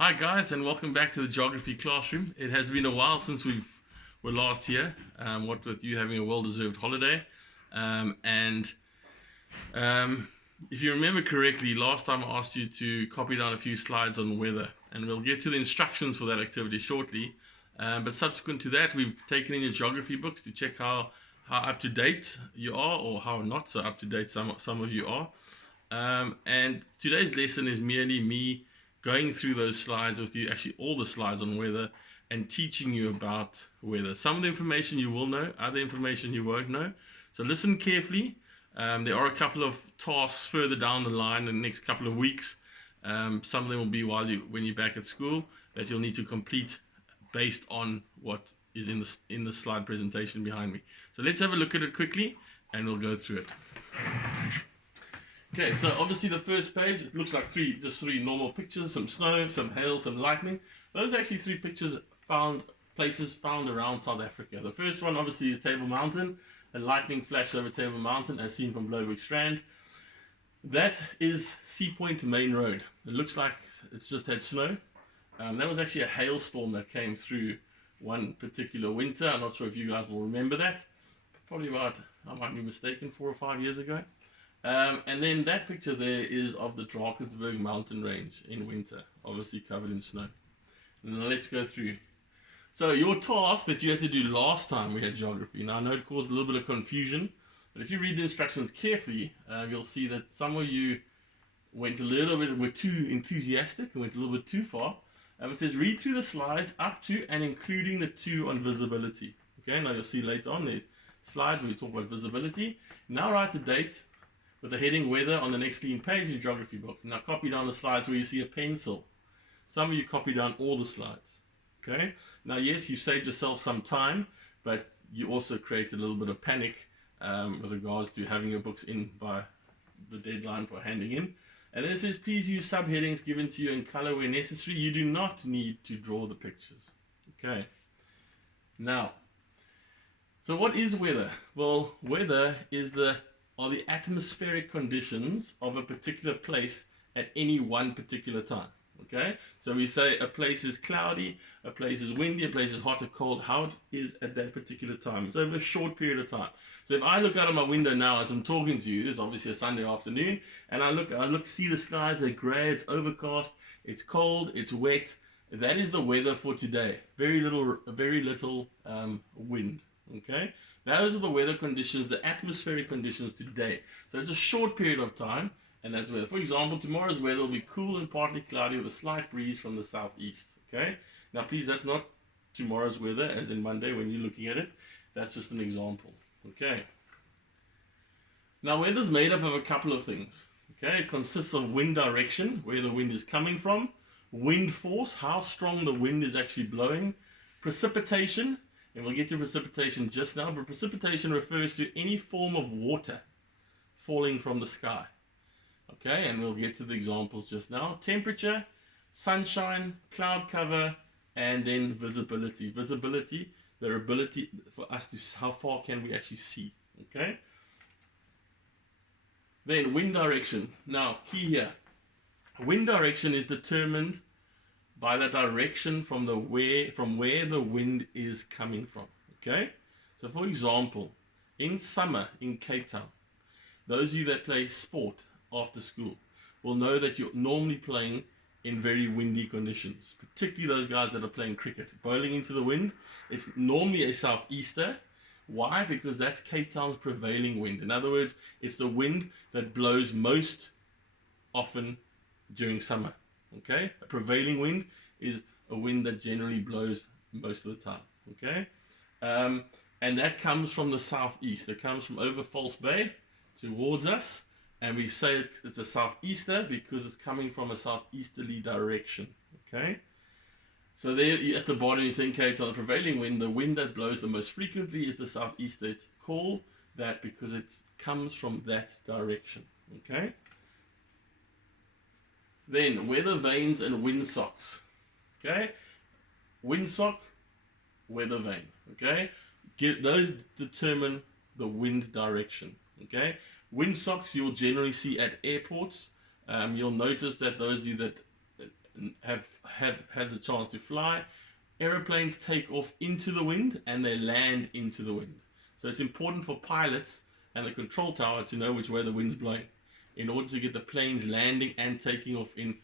Hi guys, and welcome back to the Geography Classroom. It has been a while since were last here. What with you having a well-deserved holiday, and um, if you remember correctly, last time I asked you to copy down a few slides on weather, and we'll get to the instructions for that activity shortly. But subsequent to that, we've taken in your geography books to check how up to date you are, or how not so up to date some of you are. And today's lesson is merely me going through those slides with you, actually all the slides on weather, and teaching you about weather. Some of the information you will know, other information you won't know. So listen carefully. There are a couple of tasks further down the line in the next couple of weeks. Some of them will be when you're back at school that you'll need to complete based on what is in the slide presentation behind me. So let's have a look at it quickly, and we'll go through it. Okay, so obviously the first page, it looks like just three normal pictures, some snow, some hail, some lightning. Those are actually three places found around South Africa. The first one obviously is Table Mountain, a lightning flash over Table Mountain as seen from Blouberg Strand. That is Sea Point Main Road. It looks like it's just had snow. That was actually a hailstorm that came through one particular winter. I'm not sure if you guys will remember that. Probably about, I might be mistaken, 4 or 5 years ago. And then that picture there is of the Drakensberg mountain range in winter, obviously covered in snow. And let's go through. So your task that you had to do last time we had geography. Now I know it caused a little bit of confusion, but if you read the instructions carefully, you'll see that some of you were too enthusiastic and went a little bit too far. It says read through the slides up to and including the 2 on visibility. Okay, now you'll see later on there's slides where we talk about visibility. Now write the date with the heading weather on the next clean page in your geography book. Now copy down the slides where you see a pencil. Some of you copy down all the slides. Okay. Now yes, you saved yourself some time, but you also created a little bit of panic with regards to having your books in by the deadline for handing in. And then it says please use subheadings given to you in color where necessary. You do not need to draw the pictures. Okay. Now, so what is weather? Well, weather are the atmospheric conditions of a particular place at any one particular time. Okay, so we say a place is cloudy, a place is windy, a place is hot or cold, how it is at that particular time. It's over a short period of time. So if I look out of my window now as I'm talking to you, it's obviously a Sunday afternoon, and I look, see the skies, they're grey, it's overcast, it's cold, it's wet. That is the weather for today. Very little wind. Okay, those are the weather conditions, the atmospheric conditions today. So it's a short period of time, and that's weather. For example, tomorrow's weather will be cool and partly cloudy with a slight breeze from the southeast. Okay, now please, that's not tomorrow's weather, as in Monday when you're looking at it. That's just an example. Okay. Now weather's made up of a couple of things. Okay, it consists of wind direction, where the wind is coming from, wind force, how strong the wind is actually blowing, precipitation. And we'll get to precipitation just now, but precipitation refers to any form of water falling from the sky. Okay, and we'll get to the examples just now. Temperature, sunshine, cloud cover, and then visibility. Visibility, their ability for us to, how far can we actually see. Okay. Then wind direction. Now, key here. Wind direction is determined by the direction from where the wind is coming from. Okay, so for example, in summer in Cape Town, those of you that play sport after school will know that you're normally playing in very windy conditions, particularly those guys that are playing cricket. Bowling into the wind, it's normally a southeaster. Why? Because that's Cape Town's prevailing wind. In other words, it's the wind that blows most often during summer. Okay, a prevailing wind is a wind that generally blows most of the time. Okay, and that comes from the southeast. It comes from over False Bay towards us, and we say it's a southeaster because it's coming from a southeasterly direction. Okay, so there at the bottom you think Cape Town, the prevailing wind, the wind that blows the most frequently is the southeaster. It's called that because it comes from that direction. Okay. Then weather vanes and windsocks. Okay, windsock, weather vane. Okay, those determine the wind direction. Okay, windsocks you'll generally see at airports. You'll notice that those of you that have had the chance to fly, aeroplanes take off into the wind and they land into the wind. So it's important for pilots and the control tower to know which way the wind's blowing in order to get the planes landing and taking off in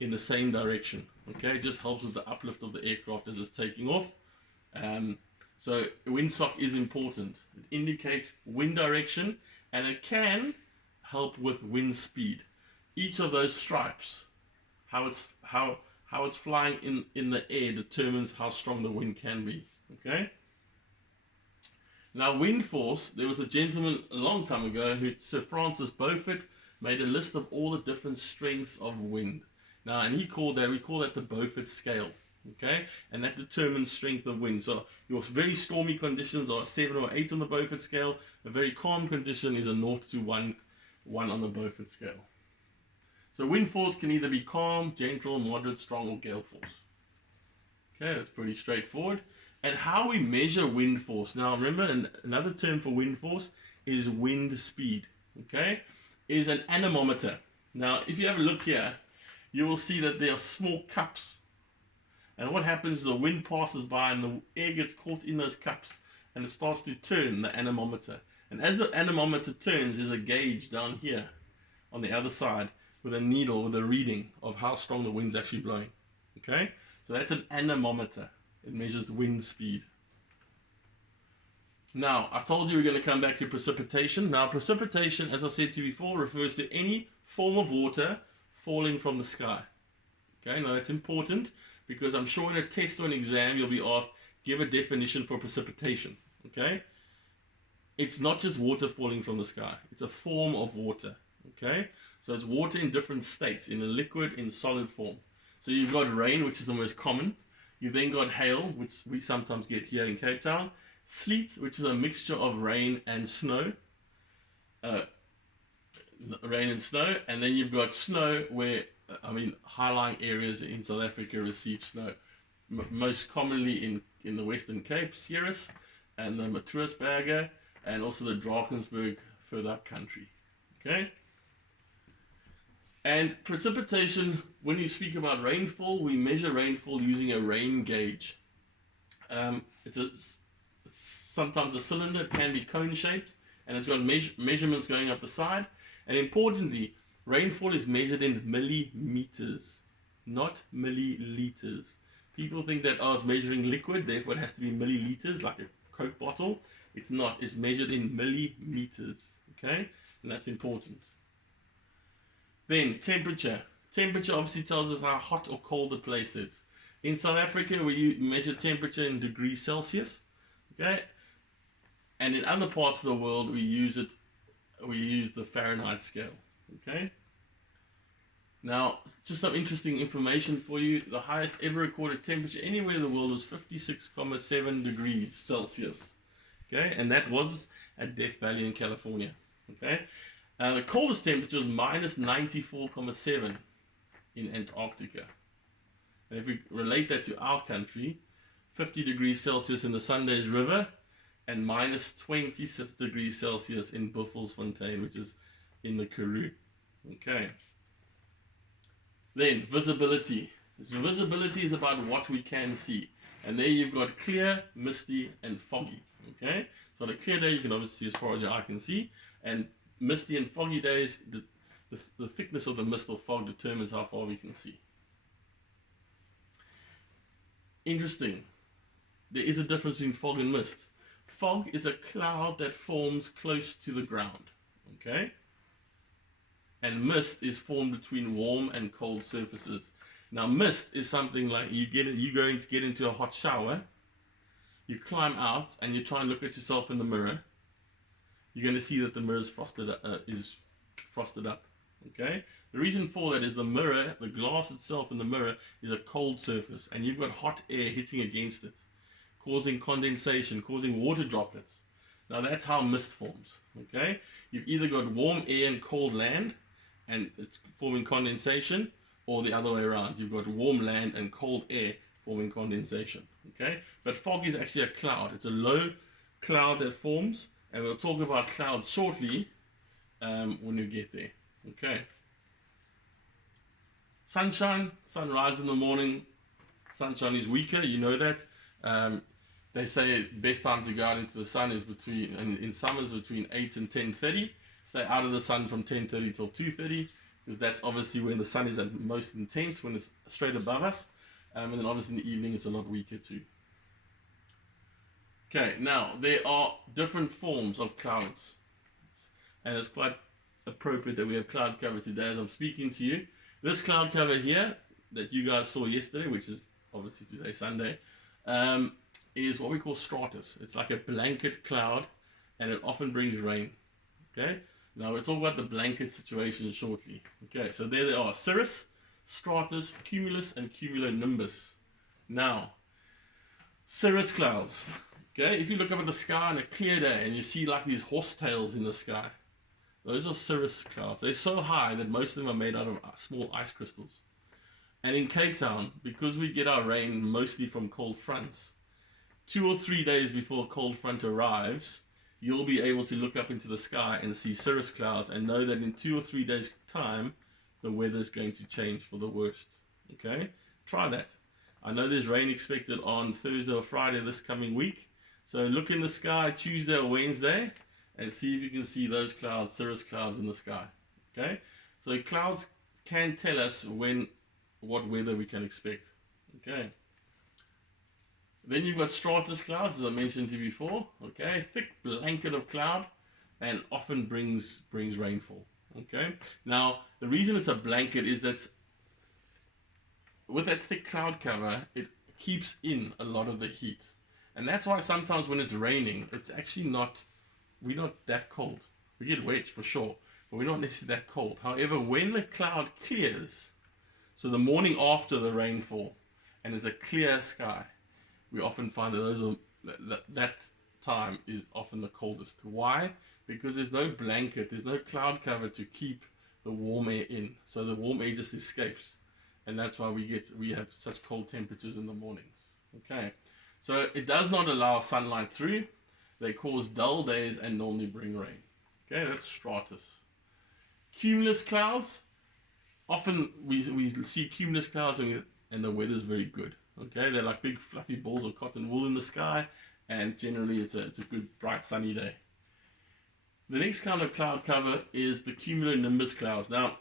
the same direction. Okay, it just helps with the uplift of the aircraft as it's taking off. So windsock is important. It indicates wind direction and it can help with wind speed. Each of those stripes, how it's flying in the air, determines how strong the wind can be. Okay. Now, wind force. There was a gentleman a long time ago, Sir Francis Beaufort, made a list of all the different strengths of wind. Now, and we call that the Beaufort scale. Okay, and that determines strength of wind. So your very stormy conditions are 7 or 8 on the Beaufort scale. A very calm condition is a 0 to 1 on the Beaufort scale. So wind force can either be calm, gentle, moderate, strong, or gale force. Okay, that's pretty straightforward. And how we measure wind force. Now remember, another term for wind force is wind speed. Okay, is an anemometer. Now if you have a look here, you will see that there are small cups. And what happens is the wind passes by and the air gets caught in those cups and it starts to turn the anemometer. And as the anemometer turns, there's a gauge down here on the other side with a needle with a reading of how strong the wind's actually blowing. Okay, so that's an anemometer. It measures wind speed. Now, I told you we're going to come back to precipitation. Now, precipitation, as I said to you before, refers to any form of water falling from the sky. Okay, now that's important because I'm sure in a test or an exam you'll be asked, give a definition for precipitation. Okay, it's not just water falling from the sky. It's a form of water. Okay, so it's water in different states, in a liquid, in solid form. So you've got rain, which is the most common. You've then got hail, which we sometimes get here in Cape Town. Sleet, which is a mixture of rain and snow. And then you've got snow where, high-lying areas in South Africa receive snow. Most commonly in the Western Cape, Ceres, and the Matroosberge, and also the Drakensberg further up country. Okay? And precipitation, when you speak about rainfall, we measure rainfall using a rain gauge. It's sometimes a cylinder, it can be cone-shaped, and it's got measurements going up the side. And importantly, rainfall is measured in millimeters, not milliliters. People think that, it's measuring liquid, therefore it has to be milliliters, like a Coke bottle. It's not. It's measured in millimeters. Okay? And that's important. Then, temperature. Temperature obviously tells us how hot or cold the place is. In South Africa, we measure temperature in degrees Celsius. Okay? And in other parts of the world, we use the Fahrenheit scale. Okay? Now, just some interesting information for you. The highest ever recorded temperature anywhere in the world was 56.7 degrees Celsius. Okay? And that was at Death Valley in California. Okay? The coldest temperature was minus 94.7 in Antarctica. And if we relate that to our country, 50 degrees Celsius in the Sundays River and minus 26 degrees Celsius in Buffelsfontein, which is in the Karoo. Okay. Then, visibility. So visibility is about what we can see. And there you've got clear, misty, and foggy. Okay? So on a clear day, you can obviously see as far as your eye can see. And misty and foggy days, the thickness of the mist or fog determines how far we can see. Interesting. There is a difference between fog and mist. Fog is a cloud that forms close to the ground. Okay? And mist is formed between warm and cold surfaces. Now, mist is something like you're going to get into a hot shower, you climb out, and you try and look at yourself in the mirror. You're going to see that the mirror is frosted up. Okay? The reason for that is the mirror, the glass itself in the mirror, is a cold surface, and you've got hot air hitting against it, causing condensation, causing water droplets. Now that's how mist forms. Okay? You've either got warm air and cold land, and it's forming condensation, or the other way around. You've got warm land and cold air forming condensation. Okay? But fog is actually a cloud. It's a low cloud that forms. And we'll talk about clouds shortly when we get there. Okay. Sunshine, sunrise in the morning. Sunshine is weaker, you know that. They say best time to go out into the sun is in summers between 8 and 10:30. Stay out of the sun from 10:30 till 2:30, because that's obviously when the sun is at most intense, when it's straight above us. And then obviously in the evening it's a lot weaker too. Okay, now there are different forms of clouds, and it's quite appropriate that we have cloud cover today as I'm speaking to you. This cloud cover here that you guys saw yesterday, which is obviously today Sunday, is what we call stratus. It's like a blanket cloud, and it often brings rain. Okay, now we'll talk about the blanket situation shortly. Okay, so there they are: cirrus, stratus, cumulus, and cumulonimbus. Now, cirrus clouds. Okay, if you look up at the sky on a clear day and you see like these horsetails in the sky, those are cirrus clouds. They're so high that most of them are made out of small ice crystals. And in Cape Town, because we get our rain mostly from cold fronts, 2 or 3 days before a cold front arrives, you'll be able to look up into the sky and see cirrus clouds and know that in 2 or 3 days' time, the weather is going to change for the worst. Okay? Try that. I know there's rain expected on Thursday or Friday this coming week. So look in the sky Tuesday or Wednesday and see if you can see those clouds, cirrus clouds in the sky. Okay? So clouds can tell us what weather we can expect. Okay. Then you've got stratus clouds, as I mentioned to you before. Okay, thick blanket of cloud, and often brings rainfall. Okay. Now the reason it's a blanket is that with that thick cloud cover, it keeps in a lot of the heat, and that's why sometimes when it's raining, it's actually we're not that cold. We get wet for sure, but we're not necessarily that cold. However, when the cloud clears, so the morning after the rainfall, and there's a clear sky, we often find that that time is often the coldest. Why? Because there's no blanket, there's no cloud cover to keep the warm air in. So the warm air just escapes, and that's why we have such cold temperatures in the mornings. Okay, so it does not allow sunlight through. They cause dull days and normally bring rain. Okay, that's stratus. Cumulus clouds. Often we see cumulus clouds and the weather's very good. Okay, they're like big fluffy balls of cotton wool in the sky, and generally it's a good bright sunny day. The next kind of cloud cover is the cumulonimbus clouds. Now,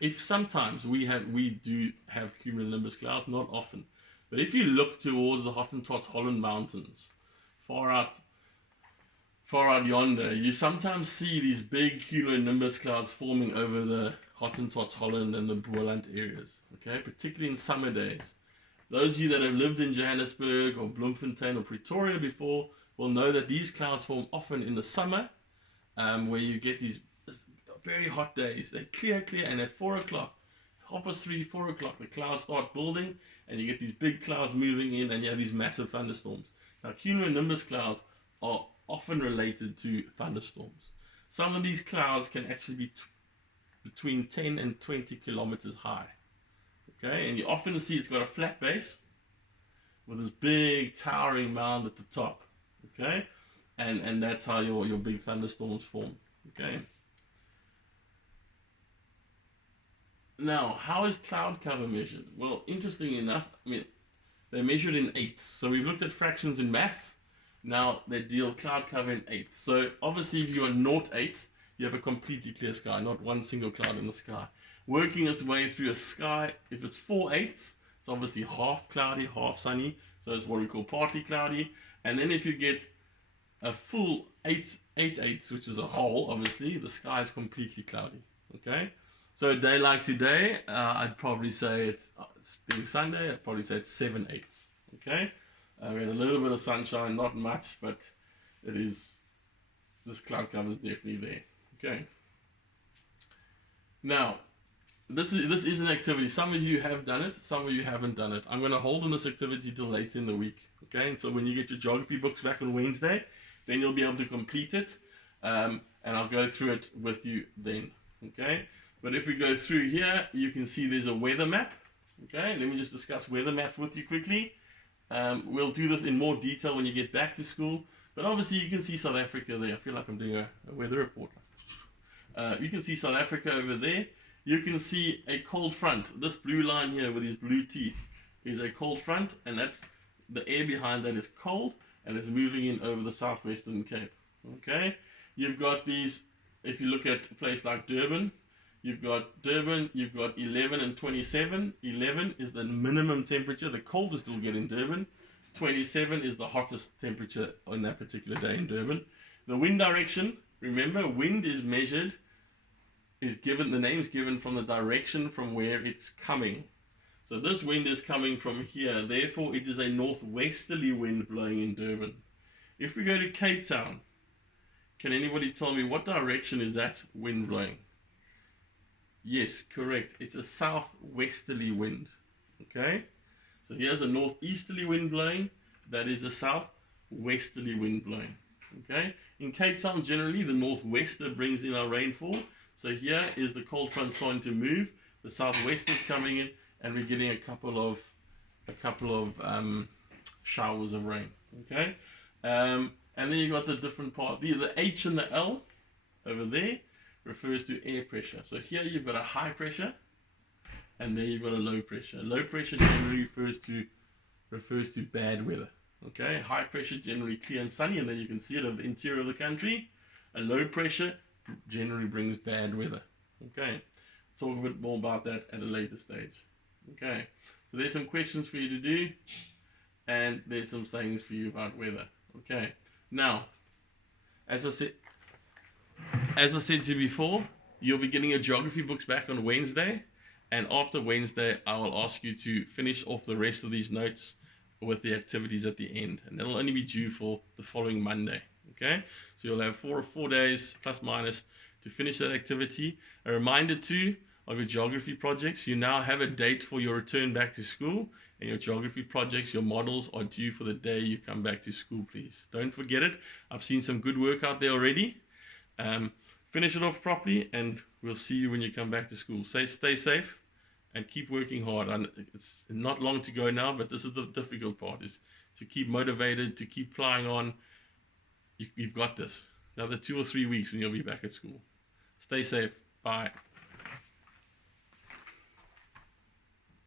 if sometimes we do have cumulonimbus clouds, not often, but if you look towards the Hottentots Holland Mountains, far out yonder, you sometimes see these big cumulonimbus clouds forming over the Hottentots Holland and the Boland areas. Okay, particularly in summer days. Those of you that have lived in Johannesburg or Bloemfontein or Pretoria before will know that these clouds form often in the summer, where you get these very hot days. They clear, and at 4 o'clock, 3:30, 4 o'clock, the clouds start building, and you get these big clouds moving in, and you have these massive thunderstorms. Now, cumulonimbus clouds are often related to thunderstorms. Some of these clouds can actually be between 10 and 20 kilometers high. Okay, and you often see it's got a flat base with this big towering mound at the top. Okay, and that's how your big thunderstorms form. Okay. Now, how is cloud cover measured? Well, interestingly enough, they're measured in eighths. So we've looked at fractions in maths. Now they deal cloud cover in eighths. So obviously, if you're 0.8, you have a completely clear sky, not one single cloud in the sky. Working its way through a sky, if it's 4/8, it's obviously half cloudy, half sunny. So it's what we call partly cloudy. And then if you get a full 8/8, which is a whole, obviously, the sky is completely cloudy. Okay? So a day like today, I'd probably say it's being Sunday, I'd probably say it's 7/8. Okay? We had a little bit of sunshine, not much, but this cloud cover is definitely there. Okay? Now, this is an activity. Some of you have done it, some of you haven't done it. I'm going to hold on this activity till late in the week. Okay? Until when you get your geography books back on Wednesday, then you'll be able to complete it, and I'll go through it with you then. Okay? But if we go through here, you can see there's a weather map. Okay? Let me just discuss weather maps with you quickly. We'll do this in more detail when you get back to school. But obviously you can see South Africa there. I feel like I'm doing a weather report. You can see South Africa over there. you can see a cold front. This blue line here with these blue teeth is a cold front, and that the air behind that is cold, and it's moving in over the southwestern Cape. Okay, you've got these. If you look at a place like Durban, you've got 11 and 27. 11 is the minimum temperature, the coldest you'll get in Durban. 27 is the hottest temperature on that particular day in Durban. The wind direction, remember, wind is measured, the name is given from the direction from where it's coming. So this wind is coming from here, therefore it is a northwesterly wind blowing in Durban. If we go to Cape Town, can anybody tell me what direction is that wind blowing? Yes, correct. It's a southwesterly wind. Okay? So here's a northeasterly wind blowing. That is a southwesterly wind blowing. Okay? In Cape Town, generally, the northwester brings in our rainfall. So here is the cold front starting to move. The southwest is coming in, and we're getting a couple of showers of rain. Okay? And then you've got the different part. The H and the L over there refers to air pressure. So here you've got a high pressure, and there you've got a low pressure. Low pressure generally refers to bad weather. Okay, high pressure generally clear and sunny, and then you can see it over the interior of the country. A low pressure generally brings bad weather. Okay, talk a bit more about that at a later stage. Okay, so there's some questions for you to do, and there's some sayings for you about weather. Okay, now, as I said to you before, you'll be getting your geography books back on Wednesday, and after Wednesday, I will ask you to finish off the rest of these notes with the activities at the end, and that'll only be due for the following Monday. Okay, so you'll have 4 days plus minus to finish that activity. A reminder too of your geography projects. You now have a date for your return back to school, and your geography projects, your models are due for the day you come back to school. Please don't forget it. I've seen some good work out there already. Finish it off properly, and we'll see you when you come back to school. Stay safe and keep working hard. It's not long to go now, but this is the difficult part, is to keep motivated, to keep plying on. You've got this. Another 2 or 3 weeks and you'll be back at school. Stay safe. Bye.